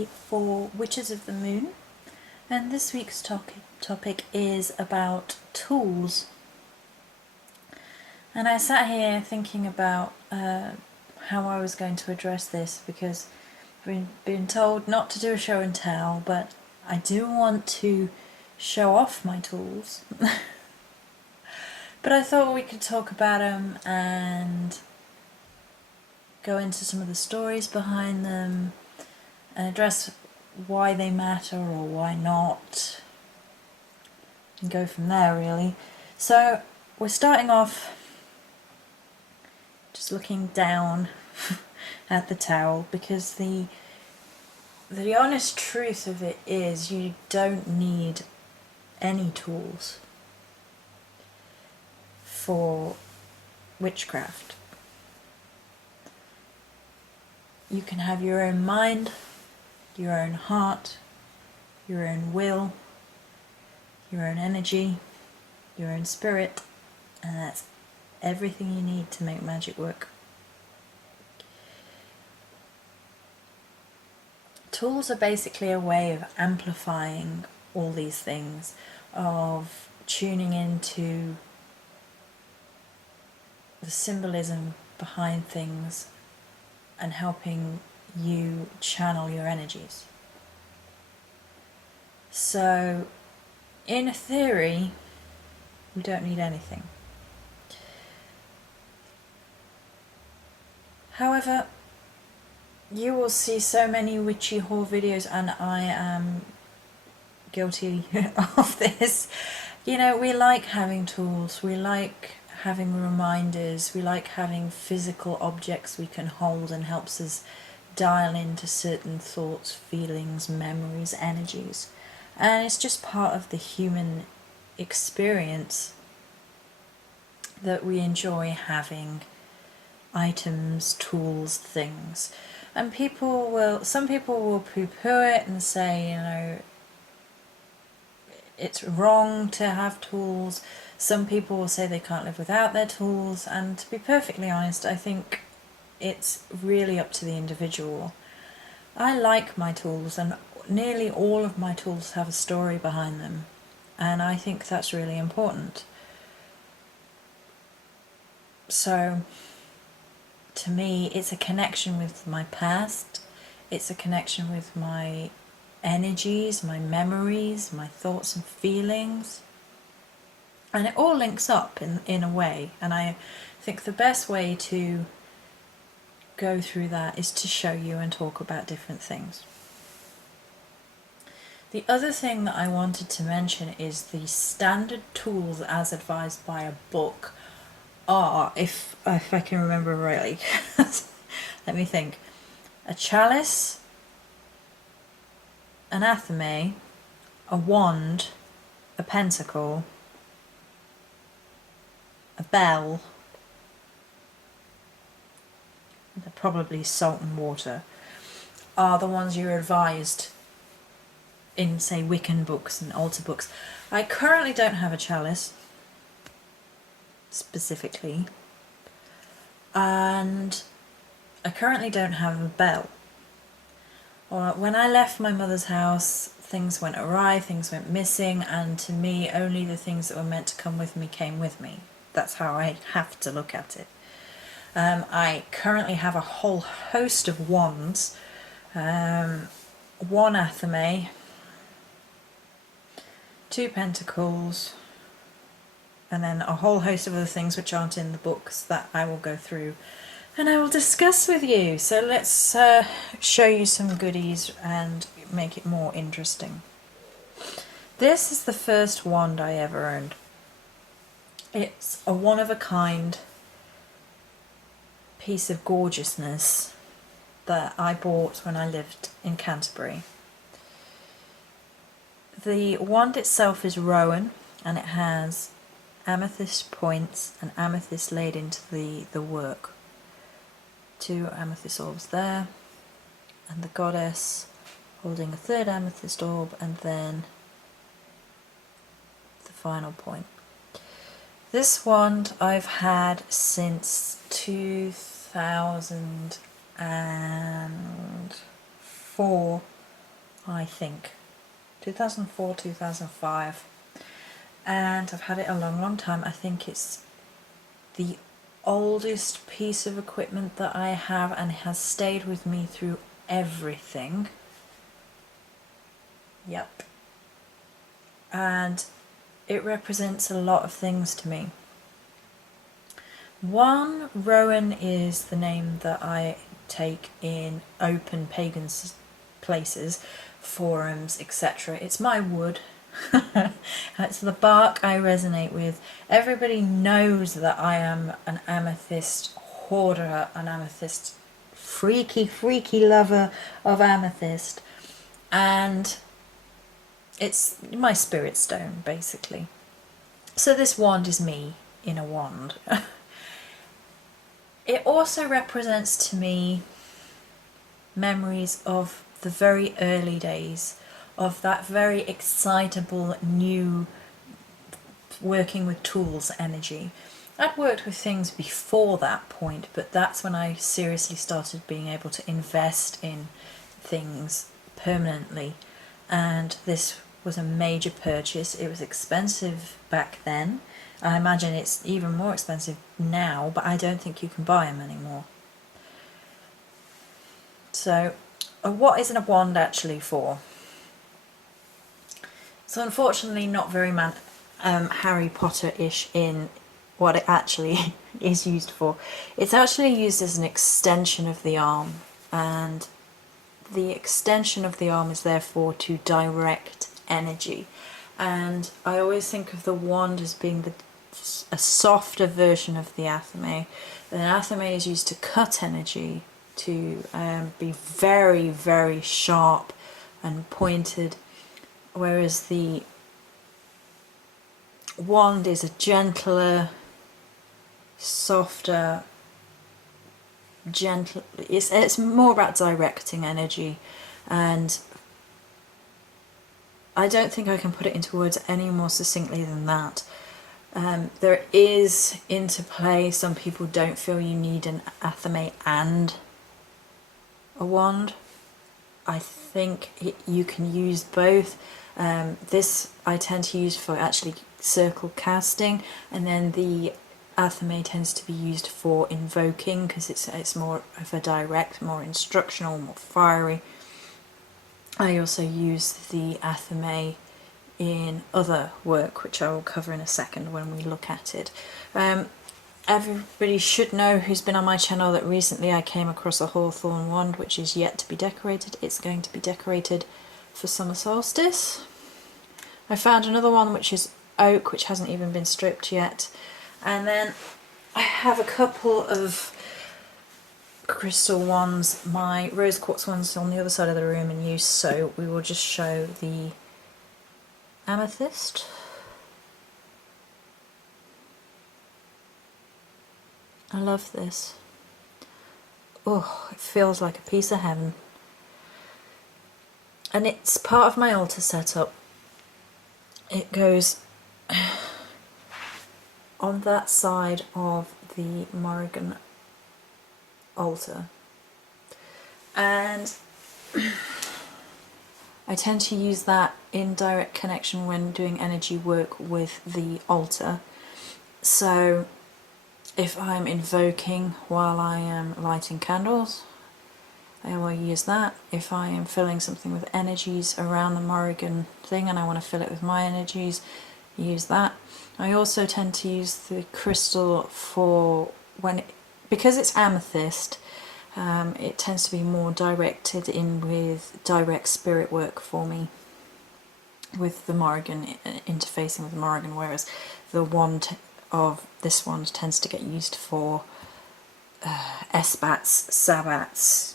Lucy for Witches of the Moon, and this week's topic is about tools. And I sat here thinking about how I was going to address this, because I've been told not to do a show and tell, but I do want to show off my tools. But I thought we could talk about them and go into some of the stories behind them and address why they matter or why not, and go from there really. So we're starting off just looking down at the towel, because the honest truth of it is you don't need any tools for witchcraft. You can have your own mind, your own heart, your own will, your own energy, your own spirit, and that's everything you need to make magic work. Tools are basically a way of amplifying all these things, of tuning into the symbolism behind things and helping you channel your energies. So, in theory, we don't need anything. However, you will see so many witchy haul videos, and I am guilty of this. You know, we like having tools, we like having reminders, we like having physical objects we can hold and helps us dial into certain thoughts, feelings, memories, energies. And it's just part of the human experience that we enjoy having items, tools, things. And some people will poo-poo it and say, you know, it's wrong to have tools. Some people will say they can't live without their tools, and to be perfectly honest, I think it's really up to the individual. I like my tools, and nearly all of my tools have a story behind them, and I think that's really important. So, to me, it's a connection with my past, it's a connection with my energies, my memories, my thoughts and feelings. And it all links up in a way, and I think the best way to go through that is to show you and talk about different things. The other thing that I wanted to mention is the standard tools as advised by a book are, if I can remember rightly, let me think, a chalice, an athame, a wand, a pentacle, a bell, probably salt and water, are the ones you're advised in, say, Wiccan books and altar books. I currently don't have a chalice, specifically, and I currently don't have a bell. When I left my mother's house, things went awry, things went missing, and to me, only the things that were meant to come with me came with me. That's how I have to look at it. I currently have a whole host of wands, one athame, 2 pentacles, and then a whole host of other things which aren't in the books that I will go through and I will discuss with you. So let's show you some goodies and make it more interesting. This is the first wand I ever owned. It's a one-of-a-kind piece of gorgeousness that I bought when I lived in Canterbury. The wand itself is rowan, and it has amethyst points and amethyst laid into the work. 2 amethyst orbs there, and the goddess holding a 3rd amethyst orb, and then the final point. This wand I've had since 2004, I think. 2004, 2005. And I've had it a long, long time. I think it's the oldest piece of equipment that I have and has stayed with me through everything. Yep. And it represents a lot of things to me. One, Rowan is the name that I take in open pagan places, forums, etc. It's my wood. It's the bark I resonate with. Everybody knows that I am an amethyst hoarder, an amethyst freaky lover of amethyst, and it's my spirit stone basically. So this wand is me in a wand. It also represents to me memories of the very early days, of that very excitable new working with tools energy. I'd worked with things before that point, but that's when I seriously started being able to invest in things permanently, and this was a major purchase. It was expensive back then. I imagine it's even more expensive now, but I don't think you can buy them anymore. So, what is a wand actually for? So unfortunately not very Harry Potter-ish in what it actually is used for. It's actually used as an extension of the arm, and the extension of the arm is therefore to direct energy. And I always think of the wand as being a softer version of the Athame. The Athame is used to cut energy, to be very, very sharp and pointed, whereas the wand is a gentler, softer, gentle. It's more about directing energy, and I don't think I can put it into words any more succinctly than that. There is interplay. Some people don't feel you need an Athame and a wand. I think you can use both. This I tend to use for actually circle casting, and then the Athame tends to be used for invoking because it's more of a direct, more instructional, more fiery. I also use the Athame in other work, which I will cover in a second when we look at it. Everybody should know who's been on my channel that recently I came across a hawthorn wand which is yet to be decorated. It's going to be decorated for summer solstice. I found another one which is oak, which hasn't even been stripped yet. And then I have a couple of crystal wands. My rose quartz one's on the other side of the room in use, so we will just show the amethyst. I love this. Oh, it feels like a piece of heaven. And it's part of my altar setup. It goes on that side of the Morrigan altar. And I tend to use that in direct connection when doing energy work with the altar. So if I'm invoking while I am lighting candles, I will use that. If I am filling something with energies around the Morrigan thing and I want to fill it with my energies, use that. I also tend to use the crystal for because it's amethyst, it tends to be more directed in with direct spirit work for me with the Morrigan, interfacing with the Morrigan, whereas the wand of this wand tends to get used for Esbats, Sabbats,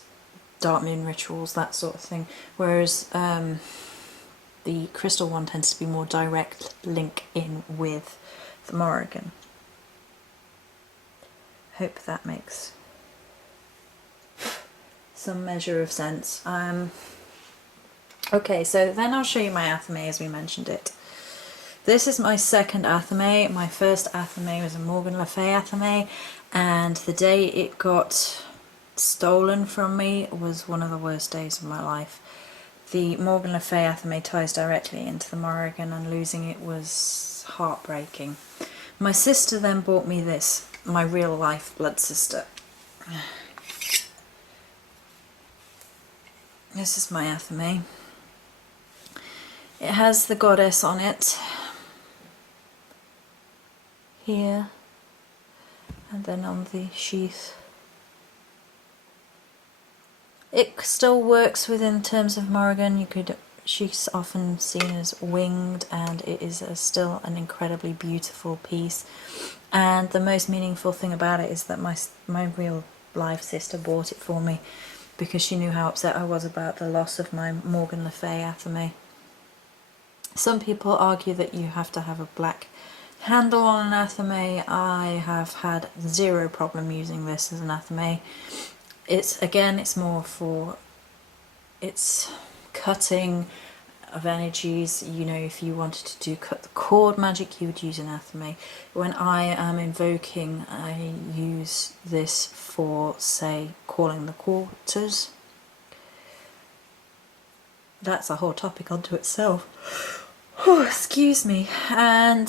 dark moon rituals, that sort of thing, whereas the crystal one tends to be more direct link in with the Morrigan. Hope that makes some measure of sense. Okay, so then I'll show you my Athame as we mentioned it. This is my second Athame. My first Athame was a Morgan Le Fay Athame, and the day it got stolen from me was one of the worst days of my life. the Morgan Le Fay Athames ties directly into the Morrigan, and losing it was heartbreaking. My sister then bought me this, my real life blood sister. This is my Athames. It has the goddess on it here, and then on the sheath. It still works within terms of Morrigan. She's often seen as winged, and it is still an incredibly beautiful piece. And the most meaningful thing about it is that my real life sister bought it for me because she knew how upset I was about the loss of my Morgan Le Fay Athames. Some people argue that you have to have a black handle on an Athames. I have had zero problem using this as an Athames. It's more for its cutting of energies. You know, if you wanted to cut the cord magic, you would use an Athames. When I am invoking, I use this for, say, calling the quarters. That's a whole topic unto itself. Oh, excuse me. And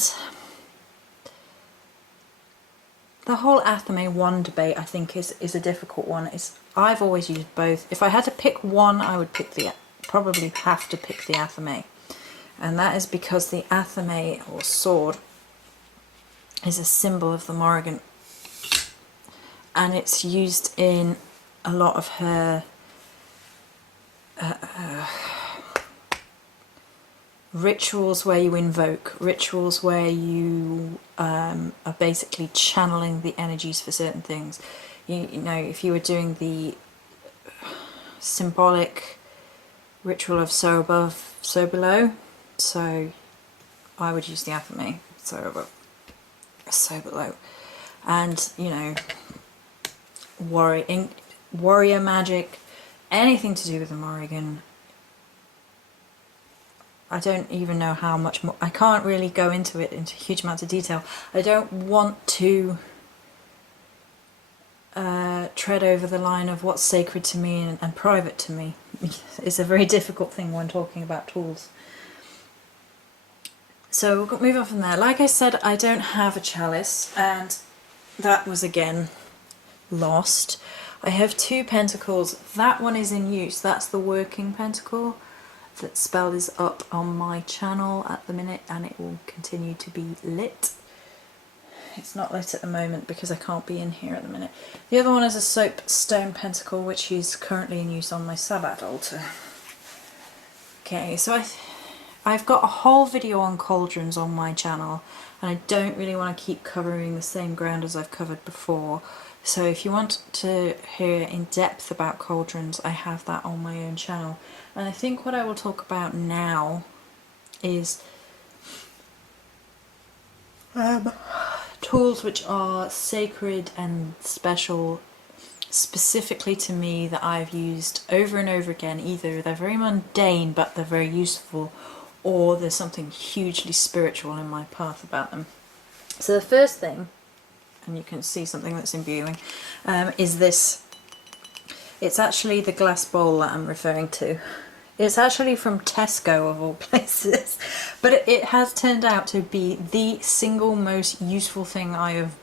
the whole Athames one debate, I think, is a difficult one. I've always used both. If I had to pick one, I would probably have to pick the Athames. And that is because the Athames, or sword, is a symbol of the Morrigan. And it's used in a lot of her rituals where you invoke, rituals where you are basically channeling the energies for certain things. You know, if you were doing the symbolic ritual of so above, so below, so I would use the Athames, so above, so below. And, you know, warrior magic, anything to do with the Morrigan. I don't even know how much more. I can't really go into huge amounts of detail. I don't want to tread over the line of what's sacred to me and private to me. It's a very difficult thing when talking about tools. So we'll move on from there. Like I said, I don't have a chalice, and that was again lost. I have 2 pentacles. That one is in use. That's the working pentacle. That spell is up on my channel at the minute, and it will continue to be lit. It's not lit at the moment because I can't be in here at the minute. The other one is a soapstone pentacle, which is currently in use on my Sabbath altar. Okay, so I've got a whole video on cauldrons on my channel, and I don't really want to keep covering the same ground as I've covered before. So if you want to hear in depth about cauldrons, I have that on my own channel. And I think what I will talk about now is tools which are sacred and special specifically to me, that I've used over and over again. Either they're very mundane but they're very useful, or there's something hugely spiritual in my path about them. So the first thing, and you can see something that's imbuing, is this. It's actually the glass bowl that I'm referring to. It's actually from Tesco of all places, but it has turned out to be the single most useful thing I have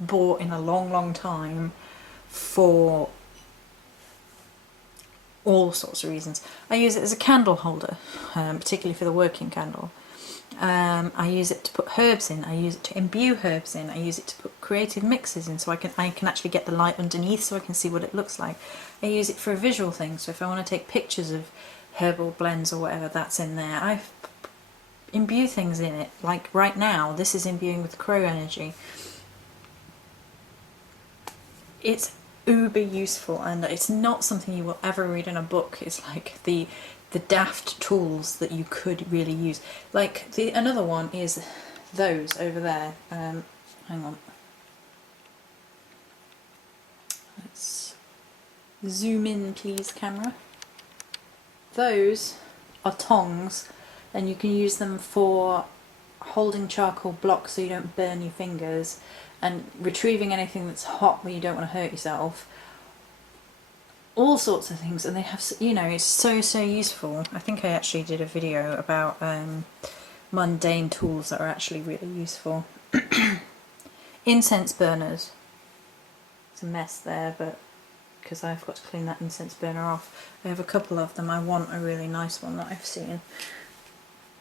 bought in a long, long time for all sorts of reasons. I use it as a candle holder, particularly for the working candle. I use it to put herbs in, I use it to imbue herbs in, I use it to put creative mixes in, so I can actually get the light underneath so I can see what it looks like. I use it for a visual thing, so if I want to take pictures of herbal blends or whatever, that's in there. I imbue things in it, like right now this is imbuing with crow energy. It's uber useful, and it's not something you will ever read in a book. It's like the daft tools that you could really use. Like another one is those over there. Hang on. Let's zoom in, please, camera. Those are tongs, and you can use them for holding charcoal blocks so you don't burn your fingers, and retrieving anything that's hot when you don't want to hurt yourself. all sorts of things, and they have, you know, it's so useful. I think I actually did a video about mundane tools that are actually really useful. Incense burners. It's a mess there, but because I've got to clean that incense burner off. I have a couple of them. I want a really nice one that I've seen.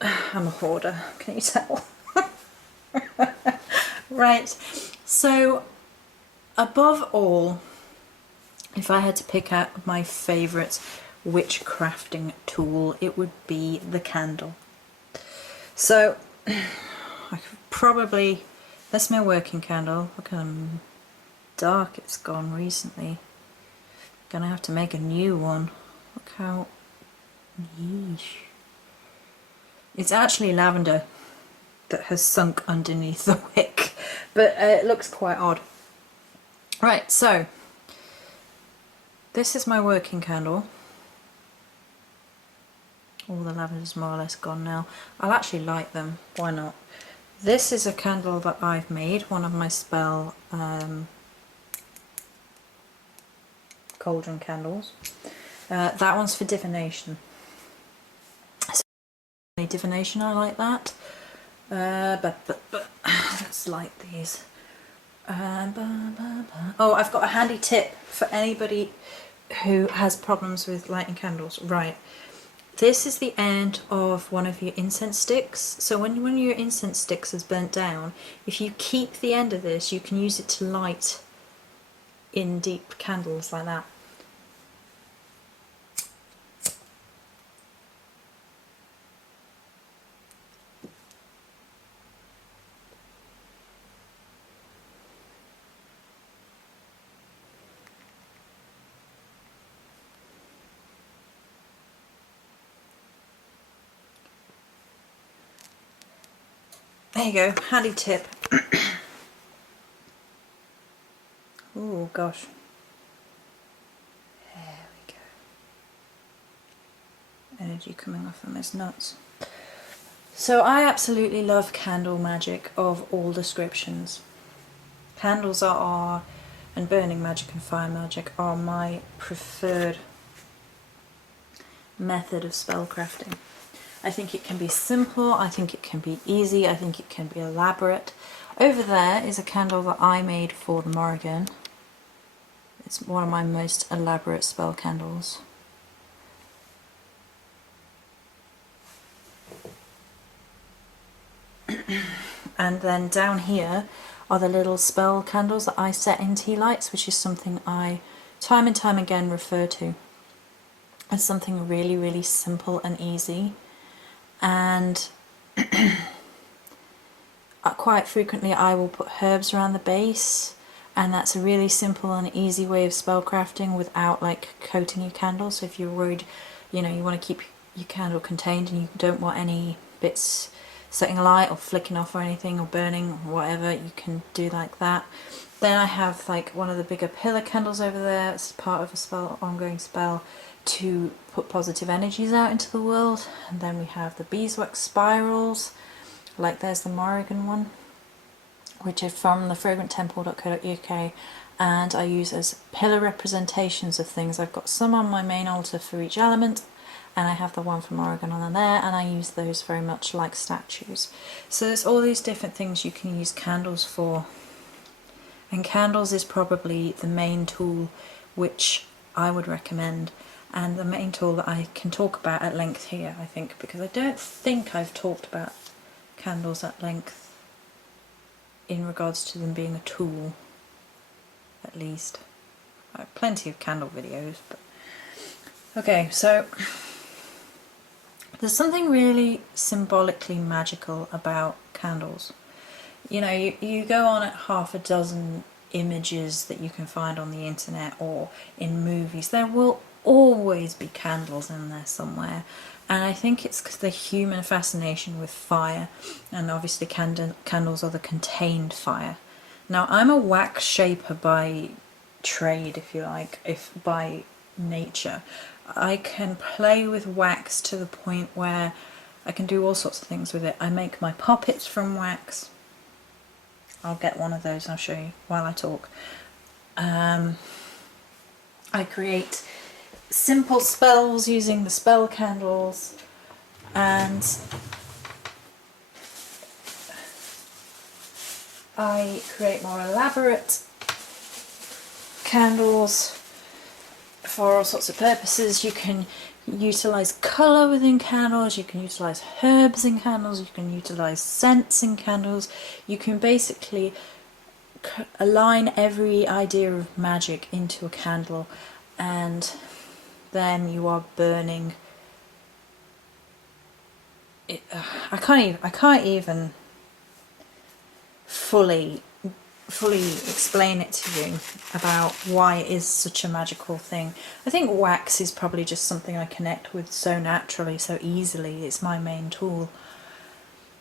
I'm a hoarder, can you tell? Right, so above all, if I had to pick out my favourite witchcrafting tool, it would be the candle. So I could probably, that's my working candle. Look how dark it's gone recently. Gonna have to make a new one. Look how, yeesh. It's actually lavender that has sunk underneath the wick, but it looks quite odd. Right, so this is my working candle. All the lavender's more or less gone now. I'll actually light them, why not? This is a candle that I've made, one of my spell cauldron candles. That one's for divination. So divination, I like that. But let's light these. Oh, I've got a handy tip for anybody who has problems with lighting candles. Right, this is the end of one of your incense sticks. So when one of your incense sticks is burnt down, if you keep the end of this, you can use it to light in deep candles like that. There you go, handy tip. Oh gosh. There we go. Energy coming off them is nuts. So I absolutely love candle magic of all descriptions. Candles are, and burning magic and fire magic are my preferred method of spellcrafting. I think it can be simple, I think it can be easy, I think it can be elaborate. Over there is a candle that I made for the Morrigan. It's one of my most elaborate spell candles. And then down here are the little spell candles that I set in tea lights, which is something I time and time again refer to as something really, really simple and easy. And quite frequently I will put herbs around the base, and that's a really simple and easy way of spellcrafting without like coating your candle. So if you're worried, you know, you want to keep your candle contained and you don't want any bits setting alight or flicking off or anything or burning or whatever, you can do like that. Then I have like one of the bigger pillar candles over there. It's part of a spell, ongoing spell to put positive energies out into the world. And then we have the beeswax spirals, like there's the Morrigan one, which is from the fragranttemple.co.uk, and I use as pillar representations of things. I've got some on my main altar for each element, and I have the one from Oregon on there, and I use those very much like statues. So there's all these different things you can use candles for, and candles is probably the main tool which I would recommend, and the main tool that I can talk about at length here, I think, because I don't think I've talked about candles at length in regards to them being a tool, at least. I have plenty of candle videos, but okay, so there's something really symbolically magical about candles. You know, you go on at half a dozen images that you can find on the internet or in movies, there will always be candles in there somewhere. And I think it's because the human fascination with fire, and obviously candles are the contained fire. Now, I'm a wax shaper by trade, if you like, if by nature. I can play with wax to the point where I can do all sorts of things with it. I make my poppets from wax. I'll get one of those, I'll show you while I talk. I create simple spells using the spell candles, and I create more elaborate candles for all sorts of purposes. You can utilize colour within candles, you can utilize herbs in candles, you can utilize scents in candles. You can basically align every idea of magic into a candle, and then you are burning it. I can't even fully explain it to you about why it is such a magical thing. I think wax is probably just something I connect with so naturally, so easily. It's my main tool.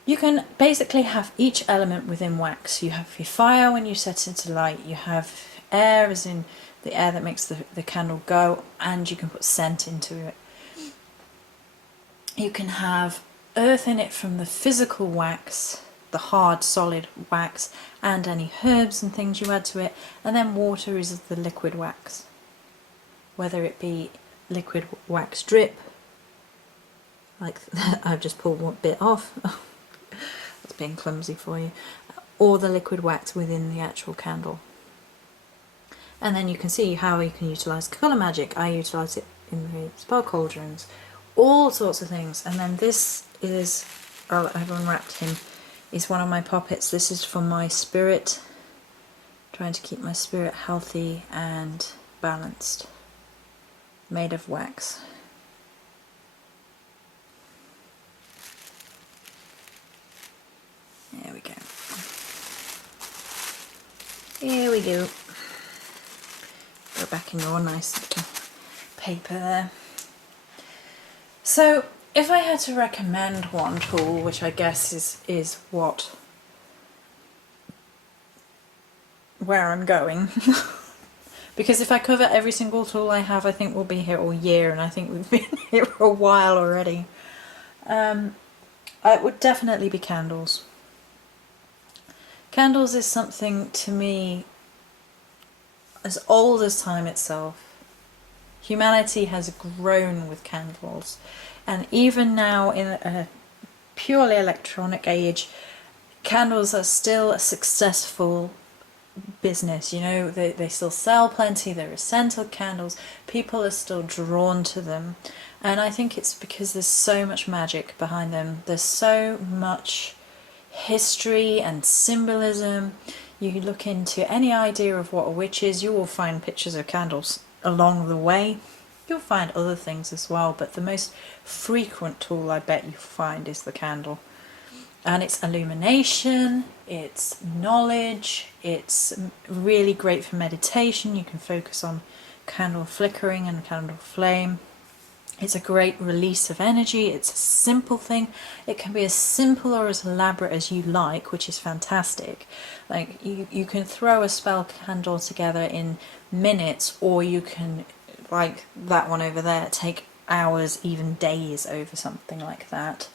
You can basically have each element within wax. You have your fire when you set it to light, you have air as in the air that makes the candle go, and you can put scent into it. You can have earth in it from the physical wax, the hard solid wax, and any herbs and things you add to it, and then water is the liquid wax, whether it be liquid wax drip, like I've just pulled one bit off, that's being clumsy for you, or the liquid wax within the actual candle. And then you can see how you can utilise colour magic. I utilise it in the spell cauldrons, all sorts of things. And then this is, I've unwrapped him, is one of my poppets. This is for my spirit, trying to keep my spirit healthy and balanced, made of wax. There we go. Here we go. Go back in your nice little paper there. So if I had to recommend one tool, which I guess is where I'm going, because if I cover every single tool I have, I think we'll be here all year, and I think we've been here for a while already. It would definitely be candles. Candles is something, to me, as old as time itself. Humanity has grown with candles, and even now in a purely electronic age, candles are still a successful business. You know, they still sell plenty, they're essential candles, people are still drawn to them, and I think it's because there's so much magic behind them. There's so much history and symbolism. You look into any idea of what a witch is, you will find pictures of candles along the way. You'll find other things as well, but the most frequent tool I bet you find is the candle. And it's illumination, it's knowledge, it's really great for meditation. You can focus on candle flickering and candle flame. It's a great release of energy. It's a simple thing. It can be as simple or as elaborate as you like, which is fantastic. Like you can throw a spell candle together in minutes, or you can, like that one over there, take hours, even days over something like that.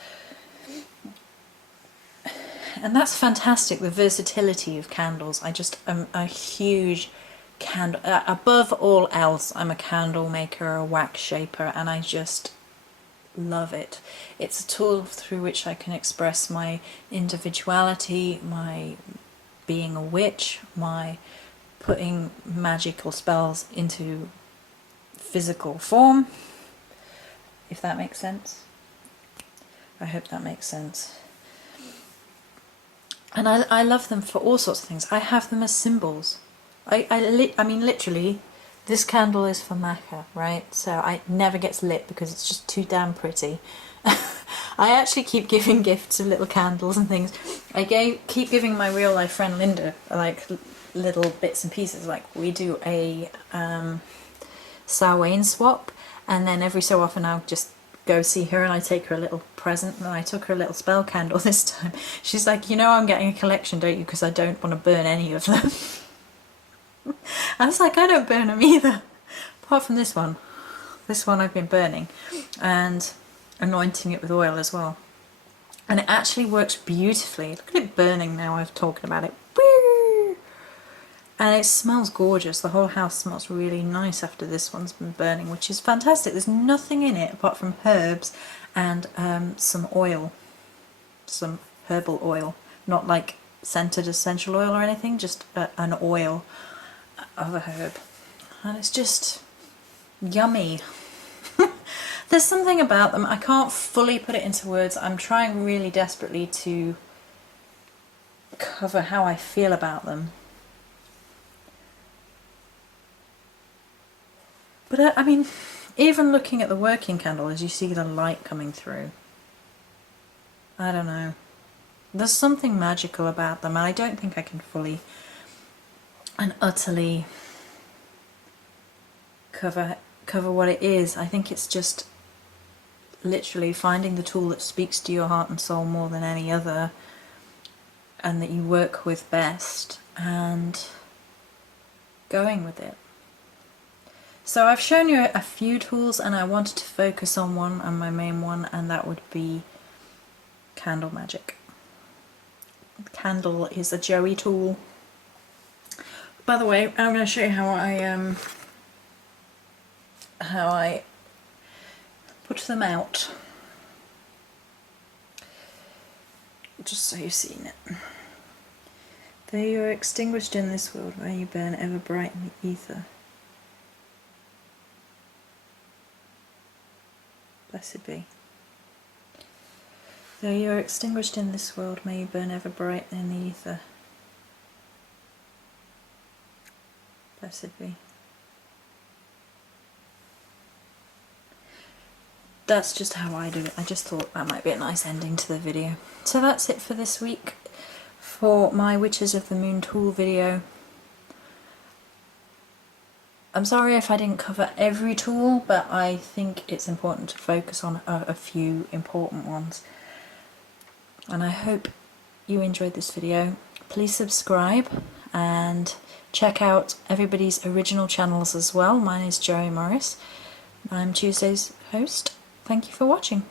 And that's fantastic, the versatility of candles. I just am a huge candle, above all else, I'm a candle maker, a wax shaper, and I just love it. It's a tool through which I can express my individuality, my being a witch, my putting magical spells into physical form, if that makes sense. I hope that makes sense. And I love them for all sorts of things. I have them as symbols. I mean, literally, this candle is for Maca, right? So it never gets lit because it's just too damn pretty. I actually keep giving gifts of little candles and things. I keep giving my real life friend Linda like little bits and pieces. Like we do a Samhain swap, and then every so often I'll just go see her and I take her a little present, and I took her a little spell candle this time. She's like, you know, I'm getting a collection, don't you? Because I don't want to burn any of them. I was like, I don't burn them either, apart from this one. This one I've been burning and anointing it with oil as well, and it actually works beautifully. Look at it burning now I'm talking about it. Woo! And it smells gorgeous. The whole house smells really nice after this one's been burning, which is fantastic. There's nothing in it apart from herbs and some oil, some herbal oil, not like scented essential oil or anything, just an oil of a herb. And it's just yummy. There's something about them, I can't fully put it into words. I'm trying really desperately to cover how I feel about them. But I mean, even looking at the working candle, as you see the light coming through, I don't know. There's something magical about them, and I don't think I can fully and utterly cover what it is. I think it's just literally finding the tool that speaks to your heart and soul more than any other, and that you work with best, and going with it. So I've shown you a few tools, and I wanted to focus on one, and my main one, and that would be candle magic. Candle is a Joey tool. By the way, I'm going to show you how I put them out, just so you've seen it. Though you are extinguished in this world, where you burn ever bright in the ether. Blessed be. Though you are extinguished in this world, may you burn ever bright in the ether. Blessed be. That's just how I do it. I just thought that might be a nice ending to the video. So that's it for this week for my Witches of the Moon tool video. I'm sorry if I didn't cover every tool, but I think it's important to focus on a few important ones. And I hope you enjoyed this video. Please subscribe and check out everybody's original channels as well. Mine is Joey Morris. I'm Tuesday's host. Thank you for watching.